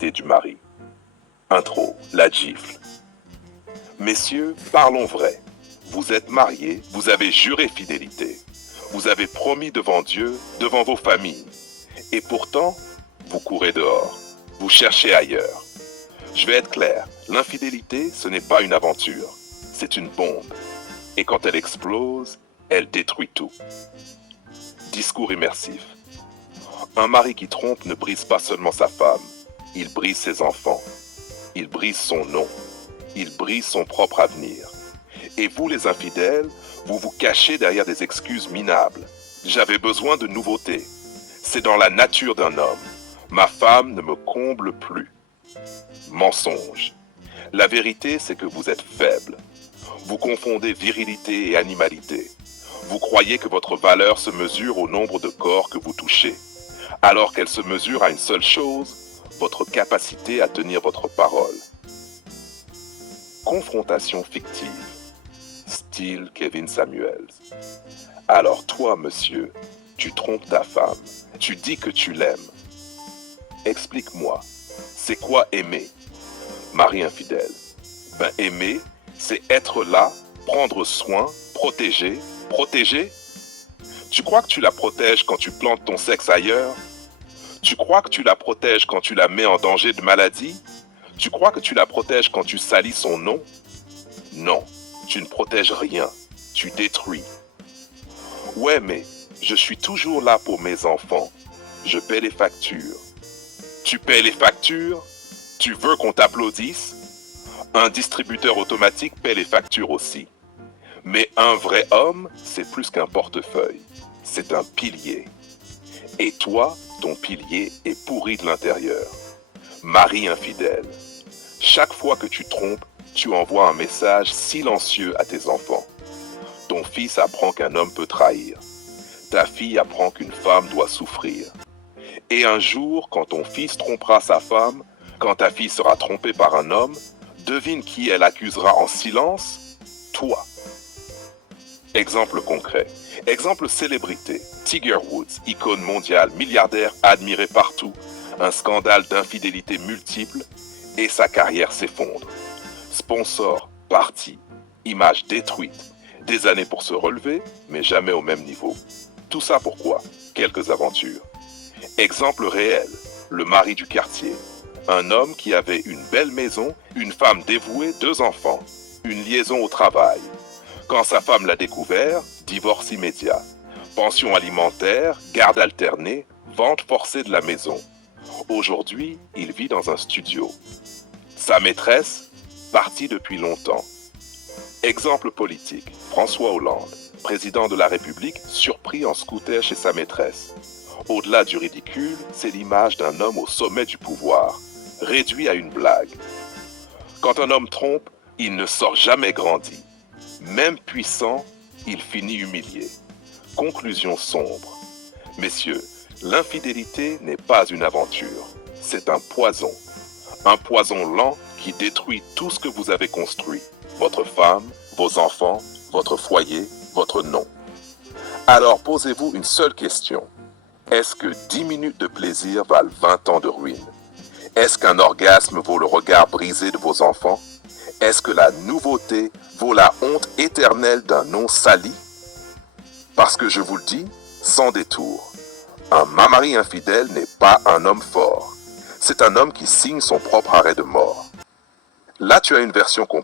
fidélité du mari. Intro, la gifle. Messieurs, parlons vrai. Vous êtes mariés, vous avez juré fidélité. Vous avez promis devant Dieu, devant vos familles. Et pourtant, vous courez dehors. Vous cherchez ailleurs. Je vais être clair, l'infidélité, ce n'est pas une aventure. C'est une bombe. Et quand elle explose, elle détruit tout. Discours immersif. Un mari qui trompe ne brise pas seulement sa femme, il brise ses enfants. Il brise son nom. Il brise son propre avenir. Et vous, les infidèles, vous vous cachez derrière des excuses minables. J'avais besoin de nouveautés. C'est dans la nature d'un homme. Ma femme ne me comble plus. Mensonge. La vérité, c'est que vous êtes faible. Vous confondez virilité et animalité. Vous croyez que votre valeur se mesure au nombre de corps que vous touchez, alors qu'elle se mesure à une seule chose, votre capacité à tenir votre parole. Confrontation fictive. Style Kevin Samuels. Alors toi, monsieur, tu trompes ta femme. Tu dis que tu l'aimes. Explique-moi, c'est quoi aimer? Mari infidèle. Ben aimer, c'est être là, prendre soin, protéger. Protéger? Tu crois que tu la protèges quand tu plantes ton sexe ailleurs? Tu crois que tu la protèges quand tu la mets en danger de maladie? Tu crois que tu la protèges quand tu salis son nom? Non, tu ne protèges rien, tu détruis. Ouais, mais je suis toujours là pour mes enfants. Je paie les factures. Tu paies les factures? Tu veux qu'on t'applaudisse? Un distributeur automatique paie les factures aussi. Mais un vrai homme, c'est plus qu'un portefeuille. C'est un pilier. Et toi, ton pilier est pourri de l'intérieur. Mari infidèle. Chaque fois que tu trompes, tu envoies un message silencieux à tes enfants. Ton fils apprend qu'un homme peut trahir. Ta fille apprend qu'une femme doit souffrir. Et un jour, quand ton fils trompera sa femme, quand ta fille sera trompée par un homme, devine qui elle accusera en silence? Toi. Exemple concret. Exemple célébrité. Tiger Woods, icône mondiale, milliardaire, admiré partout. Un scandale d'infidélité multiple et sa carrière s'effondre. Sponsor, parti, image détruite. Des années pour se relever, mais jamais au même niveau. Tout ça pourquoi? Quelques aventures. Exemple réel. Le mari du quartier. Un homme qui avait une belle maison, une femme dévouée, 2 enfants. Une liaison au travail. Quand sa femme l'a découvert, divorce immédiat. Pension alimentaire, garde alternée, vente forcée de la maison. Aujourd'hui, il vit dans un studio. Sa maîtresse, partie depuis longtemps. Exemple politique. François Hollande, président de la République, surpris en scooter chez sa maîtresse. Au-delà du ridicule, c'est l'image d'un homme au sommet du pouvoir, réduit à une blague. Quand un homme trompe, il ne sort jamais grandi. Même puissant, il finit humilié. Conclusion sombre. Messieurs, l'infidélité n'est pas une aventure, c'est un poison. Un poison lent qui détruit tout ce que vous avez construit. Votre femme, vos enfants, votre foyer, votre nom. Alors posez-vous une seule question. Est-ce que 10 minutes de plaisir valent 20 ans de ruine? Est-ce qu'un orgasme vaut le regard brisé de vos enfants? Est-ce que la nouveauté vaut la honte éternelle d'un nom sali? Parce que je vous le dis, sans détour, un mari infidèle n'est pas un homme fort. C'est un homme qui signe son propre arrêt de mort. Là, tu as une version complète.